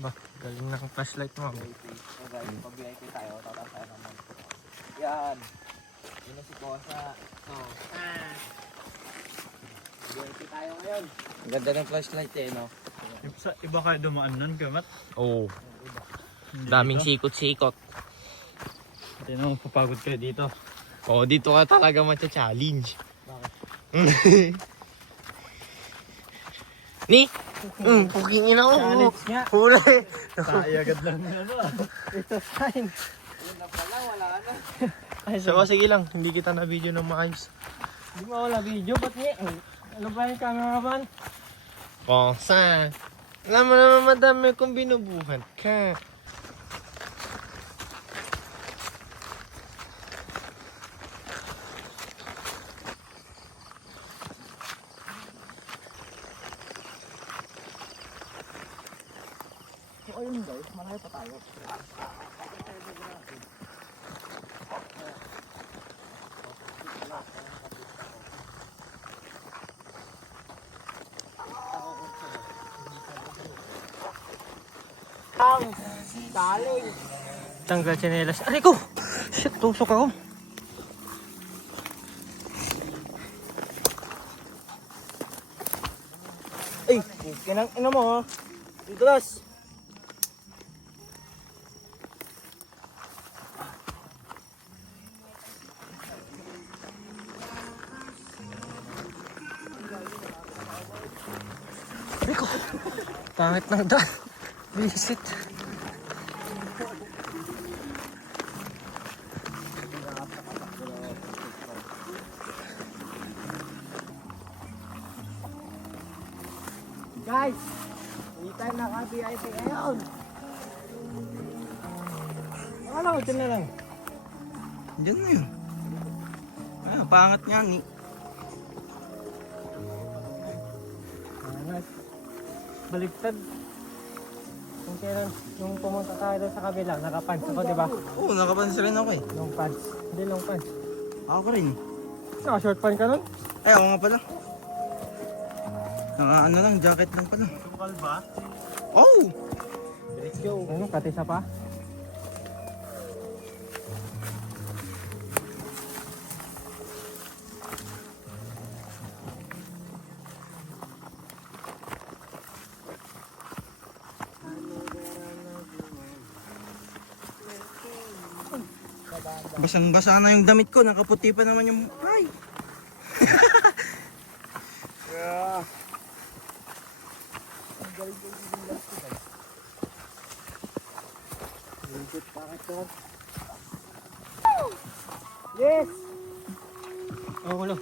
Ba, galing na ang flashlight mo. So guys, pag-VIP tayo, tataas tayo ng Mount Puno. Yan. Yun na si Kosa. So, VIP tayo ngayon. Ang ganda ng flashlight eh, no? Iba kayo dumaan nun, Kamat? Oo. Daming sikot-sikot. Hindi na papagod kayo dito. Oo, dito ka talaga matcha-challenge. Bakit? Ni? Puking ina ko. Challenge nga. Huli. Tayo agad lang na ano. Ito sign. Yun na pala, wala na. Ay, so, sige lang. Hindi kita na video ng maayos. Hindi mo wala video, ba't niya? Ano ba yung cameraman? Kosa. Alam mo naman madami kung binubuhat ka. So ayun guys, malayo pa tayo. Daling. Tanggal tsinelas. Aray ko! Shit, tusok ako. Ay, kinang ina mo ha. Iglas. Aray ko! Pangit ng daan. Visit. Guys, hindi tayo naka-VIP ngayon. Ano lang, ito na lang. Diyan na yun. Ah, pangat nga ni. Baliktad. Kung kailan, nung pumunta tayo doon sa kabila, nakapants ako, di ba? Oo, nakapansin rin ako eh. Long pants. Hindi long pants. Ako rin. Naka-short pants ka nun? Ay, ako nga pala. Naka ano lang, jacket lang pala. Tukal ba? Oh! Let's go. Ano, katisa pa? Basang-basa na yung damit ko, nakaputi pa naman yung... Ay! Yes! Oo, wala.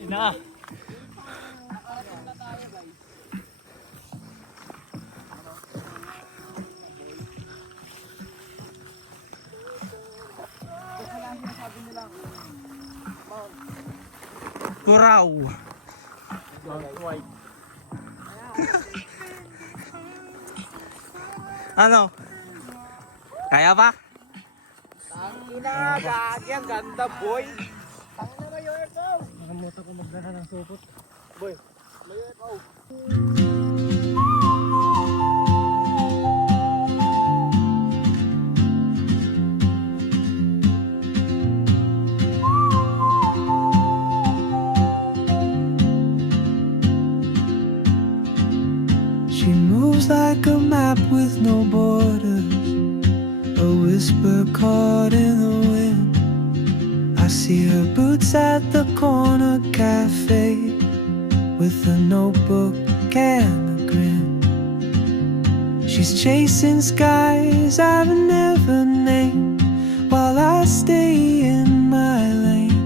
Ina. Kuraw! White. Ano? Kaya pa? Ang ina, gagi, ang ganda boy. Tangina na yung ito. Nakalimutan ko magdala ng supot. Boy, layo ito. She moves like a map with no borders, a whisper caught in the wind. I see her boots at the corner cafe with a notebook and a grin. She's chasing skies I've never named while I stay in my lane.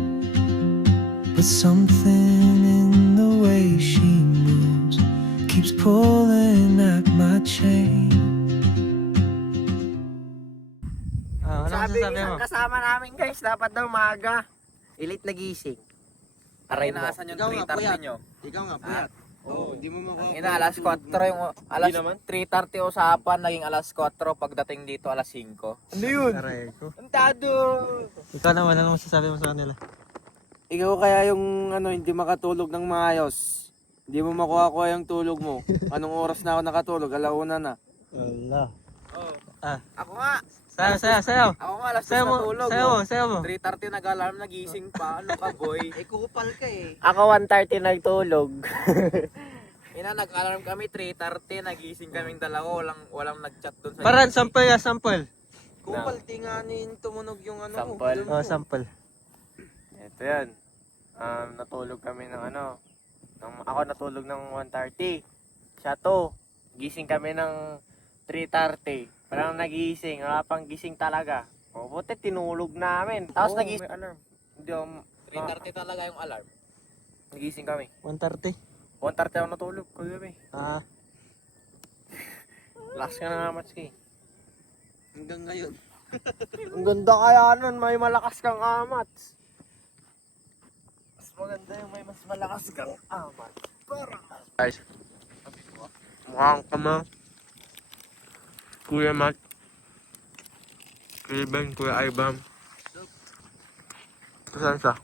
But something in the way she moves keeps pulling at my chain. Ano Sabi masasabi mo? isang kasama namin guys, dapat daw maaga. Elite na gising. Aray mo. Inaasan yung 3:30 nyo. Ikaw nga, puyat. Oo, di mo makuha. Ina, alas 4 yung, alas 3:30 usapan, naging alas 4, pagdating dito alas 5. Ano yun? Aray ko. Antado! Ikaw naman, ano masasabi mo sa kanila? Ikaw kaya yung ano hindi makatulog ng maayos. Hindi mo makuha-kuha yung tulog mo. Anong oras na ako nakatulog? Alauna na. Wala. Ako nga. Sayo. Ako nga, alas 2 Sayo mo, natulog. sayo mo. 3:30 nag-alarm, nagising pa. Ano ka, boy? Kupal ka eh. Ako 1:30 nagtulog. Nag-alarm kami, 3:30, nagising kaming dalawa. Walang nag-chat doon sa Paran, sample ya, sample. Kupal, tinganin tumunog yung ano mo. Sampal. Oh, sample. Ito yan. Natulog kami ng ano. Ako natulog ng 1:30. Siya 2. Gising kami ng 3:30. Parang nagising. Wala pang gising talaga. O, buti tinulog namin. Tapos nagising. May alarm. Hindi ako. 3:30 talaga yung alarm. Nagising kami. 130. 1:30 ako natulog. Kagabi. Ah, Lakas ka na nga, Matski. Hanggang ngayon. Ang ganda kaya nun. May malakas kang amats. Mas maganda yung may mas malakas kang amats. Guys. Mukhang kama. Kuya Matt. Kuya Ben, Kuya Ivan. Saan siya?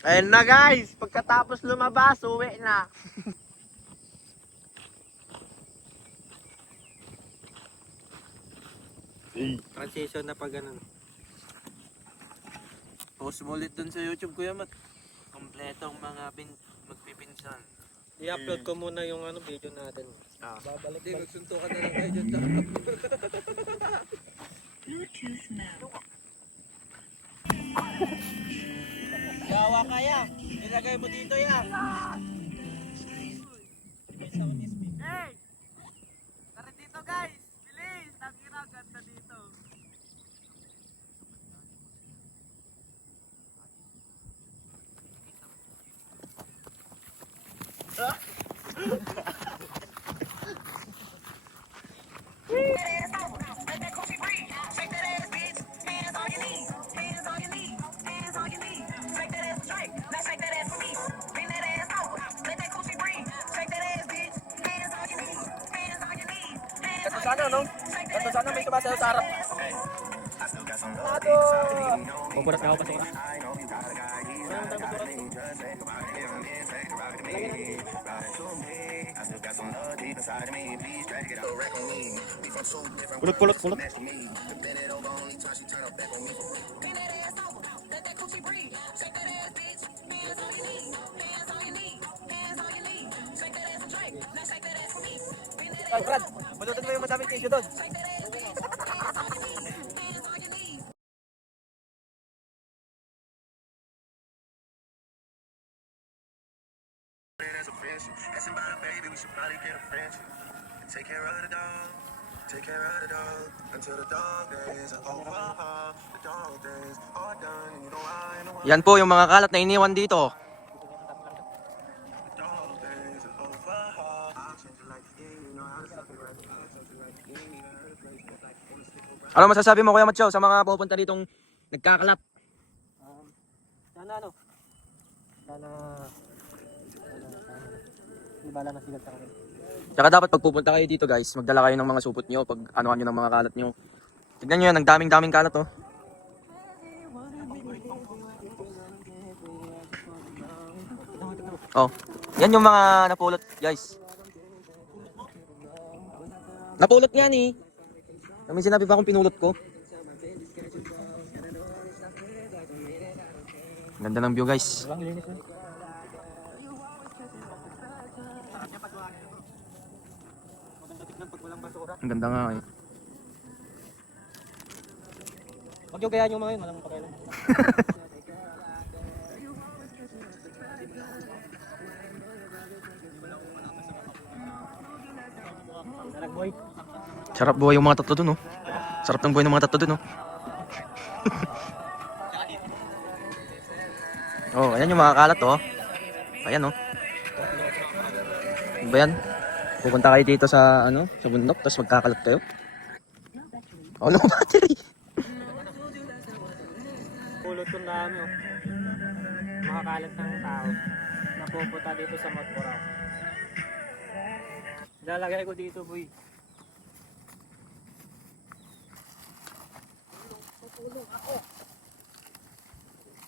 Ayun na guys! Pagkatapos lumabas, uwi na. transition na pag ganun. Post mo ulit dun sa YouTube, Kuya Mat. Kompletong mga magpipinsan. I-upload ko muna yung video natin. Babalik din, magsuntukan na lang kayo dyan. Yawa kaya. Ilagay mo dito yan. Hey! Tara dito guys. Bilis. Tangina, ganda dito. Ito sana no? Ito sana may kumasayaw sa harap. Pupulat na ako pa sa Pulot. Brad, balutin mo yung madaming tissue doon. As a friendship, asking about a baby, we should probably get a friendship. And take care of the dog, take care of the dog until the dog days are over. The dog days are done, and you know I know Yan po yung mga kalat na iniwan dito. the dog days are over. I'll change your life, yeah, you know how to suck it right. I'll change your life, yeah, you know how to play it like wanna stick around. Ano masasabi mo Kuya Matcho sa mga pupunta ditong nagkakalat? Sana bala na sigat sa akin. Tsaka dapat pag pupunta kayo dito guys, magdala kayo ng mga supot nyo pag anuhan nyo ng mga kalat nyo. Tignan nyo yan, ang daming kalat oh. Oh, yan yung mga napulot guys. Napulot nga ni. May sinabi pa akong pinulot ko. Ganda ng view guys. Walang linis na. Ang ganda nga eh. Huwag yung kaya nyo mga yun, walang pakialam. Sarap boy. Sarap buhay yung mga tatlo dun oh. Sarap ng buhay ng mga tatlo dun oh. Oh, ayan yung mga kalat oh. Ayan oh. Ano ba yan? Pupunta kayo dito sa ano, sa bundok tapos magkakalat kayo. Oh, no battery. Pulot yung dami oh. Mga kalat ng tao. Napupunta dito sa Matpuraw. Lalagay ko dito boy.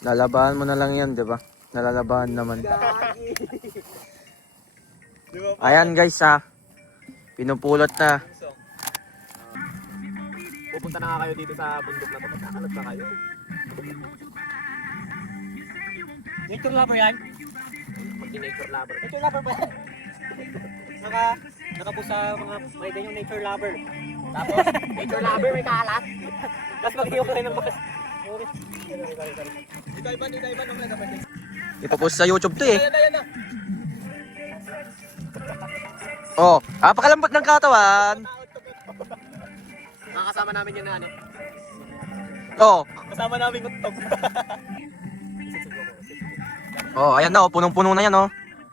Lalabahan mo na lang yan, 'di ba? Nalalabahan naman. Ayan guys pinupulot na. Pupunta na nga kayo dito sa bundok na to. Magkakalat ba kayo? Nature lover yan? Mag-nature lover. Nature lover ba yan? Nakapost sa mga may ganyang nature lover. Tapos, nature lover may kalat. Tapos mag-iwan kayo ng mas. Dito iban nung nagapatid. Ipopost sa YouTube to eh. Ayan na. Oh, pakalambot ng katawan. Nakakasama namin yun na ano. Oh. Kasama namin kuttog. Oh, ayan na punong-puno na yan oh.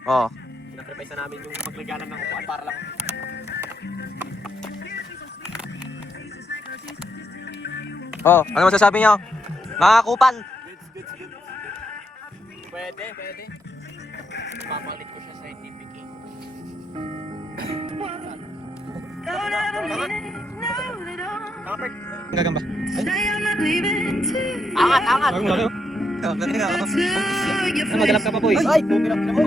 Oh. Pinaprepare na namin yung maglagyanan ng upuan para lang. Oh, ano masasabi niyo? Mga kupal. Pwede. Papalit ko siya sa ITPK. Gagamba. Angat! Ang laki oh. Magalap ka pa boy. Ay! Bumilap na mo!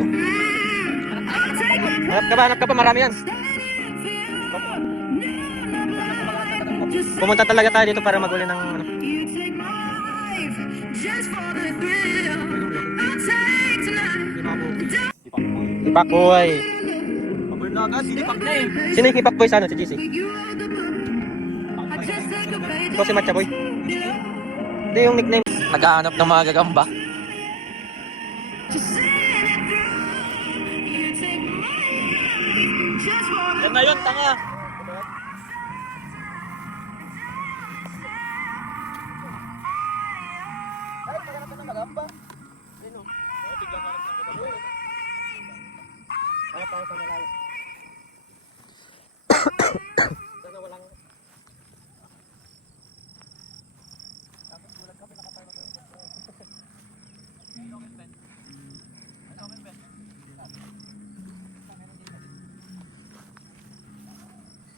Hanap ka pa, marami yan. Pumunta talaga tayo dito para maguli ng ano. Ipakboy. Paboy na agad, sinipak na eh. Sino yung ipakboy sa ano? Si GC? Ito si Matcha Boy. Hindi yung nickname. Naghahanap ng mga gagamba. Yan na yun, tanga!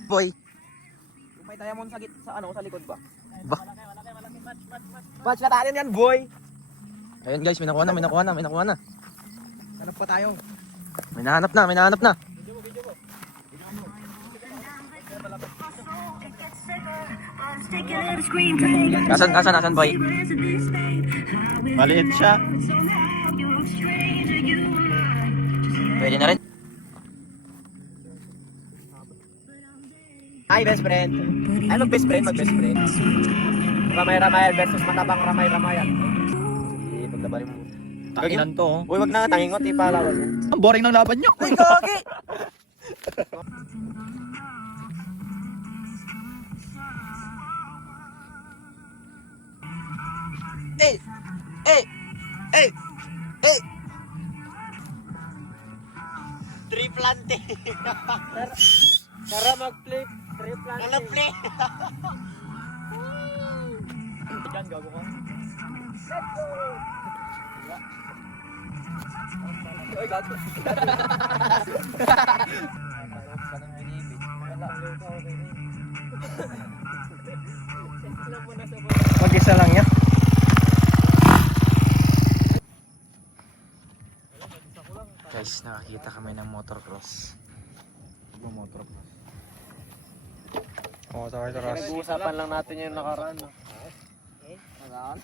Boy. May diamond sa likod ba? Ba? Match na tayo yan, boy! Ayun guys, may nakuha na. Hanap pa tayo. May nahanap na. Asan boy? Maliit siya. Pwede na rin. Ay, best friend. Ay, mag-best friend. Ramay-ramay versus matabang ramay-ramayan. Sige, paglabanin mo. Kaginan to oh. Uy, wag na nga tangingot, ipalawan mo. Ang boring ng laban nyo. Uy, gagi! Triplante. Tara mag-flip. Trip lang. Alam, play. Diyan, gago ka. Uy, gago. Mag-isa lang niya. Guys, nakakita kami ng motocross. Nag-uusapan lang natin yung nakaraan. No? Nagaan?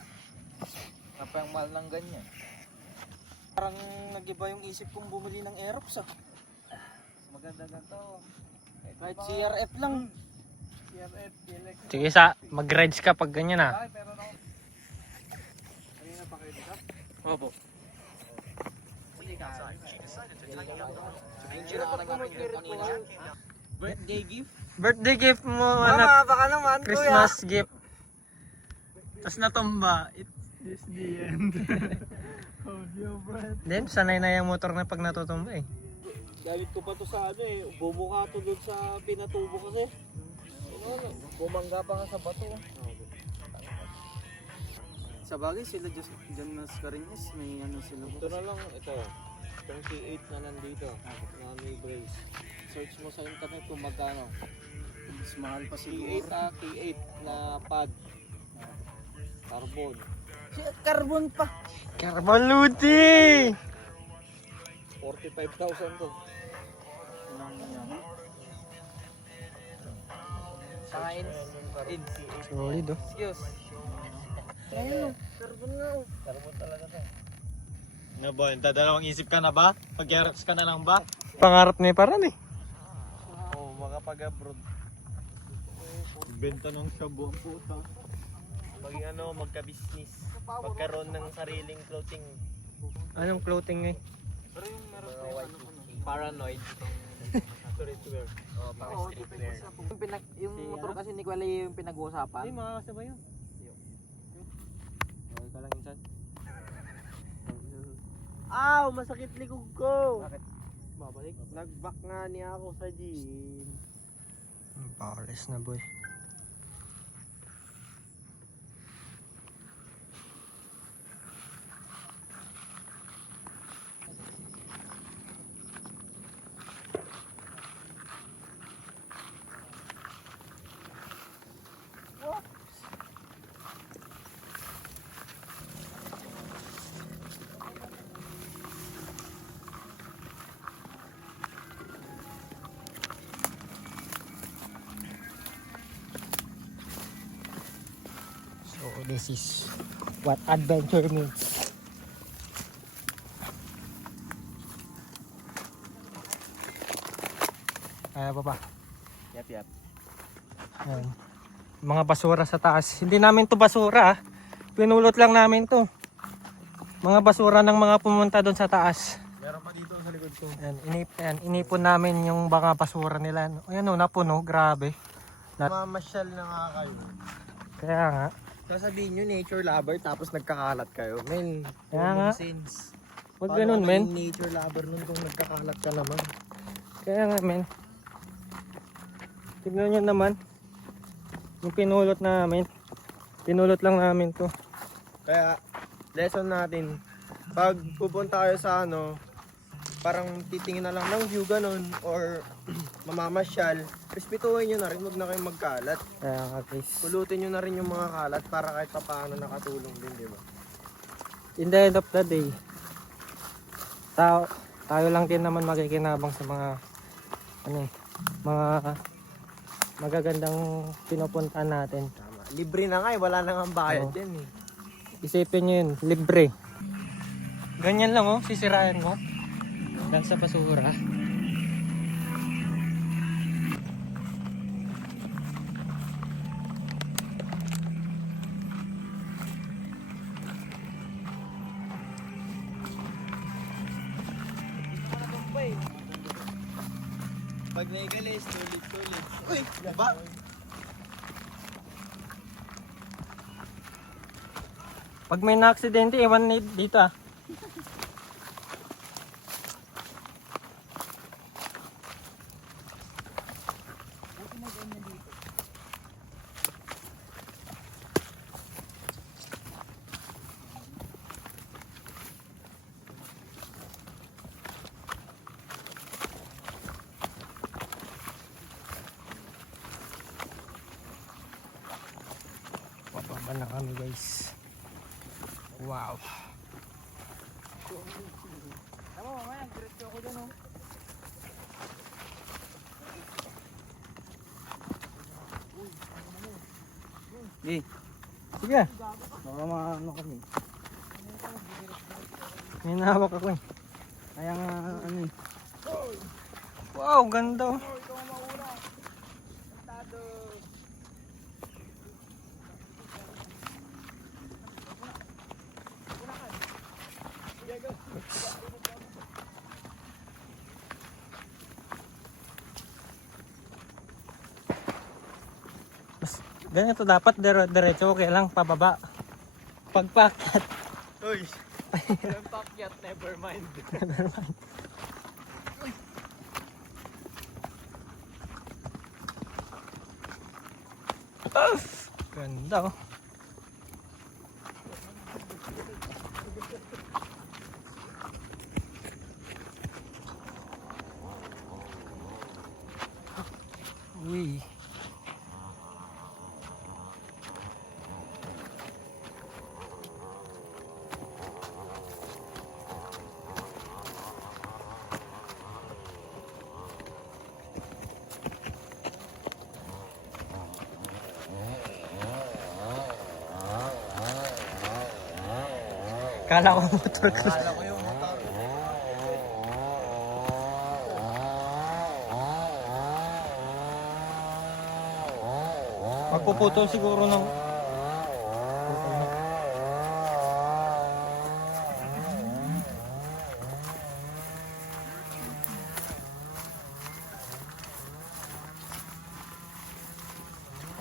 Apa yung mahal ng ganyan? Parang nag-iba yung isip kong bumili ng Aerox ah. Maganda ganito. Kahit CRF lang. Sige mag-rides ka pag ganyan ah. Opo. Birthday gift? Birthday gift mo Mama, anak. baka naman Christmas gift. Tapos natumba. It's the end. Then, sanay na yung motor na pag natutumba eh. Gamit ko pa to sa ano eh. Bumukha to doon sa pinatubo kasi. Ano, bumangga pa nga sa bato. Sa bagay sila dyan Mascareñas, may ano sila. Ito na lang, ito. Itong T8 na nandito, na may brace. Search mo sa internet kung magkano. Mas mahal pa siguro. T8 na pad. Carbon. Carbon pa! Karbaluti! 45,000 to. Science. Solid oh. Excuse. Ano ba, dadalawang isip ka na ba? Mag-gerox ka na lang ba? Pangarap ni Paran eh. Oo, makapag-abroad. Benta ng shabu ang puta. Maging magka-business. Magkaroon ng sariling clothing. Anong clothing eh? Paranoid. Streetwear. Pang streetwear. Yung motor kasi ni Kuya Leo yung pinag-uusapan. Ay, makakasabay yun. Okay ka lang insan. Aw! Masakit likod ko! Bakit? Babalik? Nag-back nga niya ako sa gym. Powerless na boy. So this is what adventure means. Kaya pa. Yap. Ayan. Mga basura sa taas. Hindi namin to basura. Pinulot lang namin to. Mga basura ng mga pumunta doon sa taas. Meron pa dito sa likod ko. Ayan, inipon namin yung mga basura nila. Ayan o, napuno. Grabe. Mamasyal na nga kayo. Kaya nga. Sasabihin nyo nature lover tapos nagkakalat kayo. Men, Kaya nga. sense. Huwag ganun, men. Nature lover nun kung nagkakalat ka naman. Kaya nga, men. Tignan nyo naman. Yung pinulot namin. Pinulot lang namin to. Kaya, lesson natin, pag pupunta kayo sa parang titingin na lang ng view ganun or mamamasyal, respetuhin nyo na rin, huwag na kayong magkalat. Kaya nga, guys. Pulutin nyo na rin yung mga kalat para kahit papaano nakatulong din, di ba? In the end of the day, tayo lang din naman makikinabang sa mga mga magagandang pinupuntahan natin. Tama. Libre na nga wala nang ang bayad Oo. yan eh. Isipin nyo yun, libre. Ganyan lang oh, sisirain mo. Dahil sa basura. Pag naigalis, tulit. Uy, diba? Pag may na-aksidente, iwan dito ah. Pababa na kami guys. Wow. Sige. Baka maano kami. May nahawak ako eh. Kaya nga eh. Wow, ganda oh. Ganito dapat diretso, okay lang, pababa. Pagpakyat. Uy, Pakyat, never mind. Ganda oh. Uy. Kala ko motor cruise. Akala ko yung motor. Magpuputol siguro ng...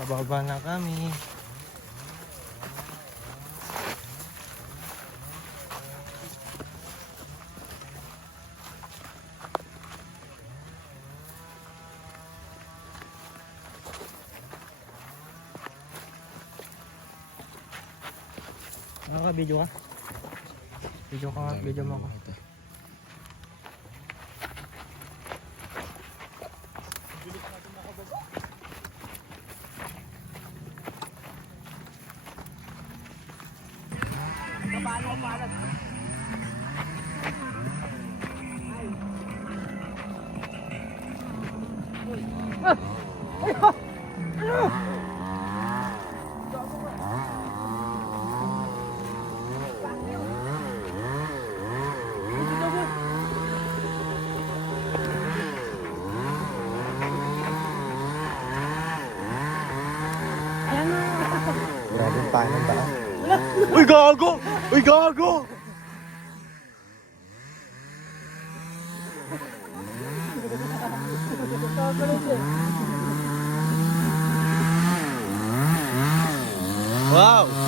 Pababa na kami. Video ka? Video ka nga, video mo ako. Grabe yung paano ba? Uy, gago! Uy, gago! Wow!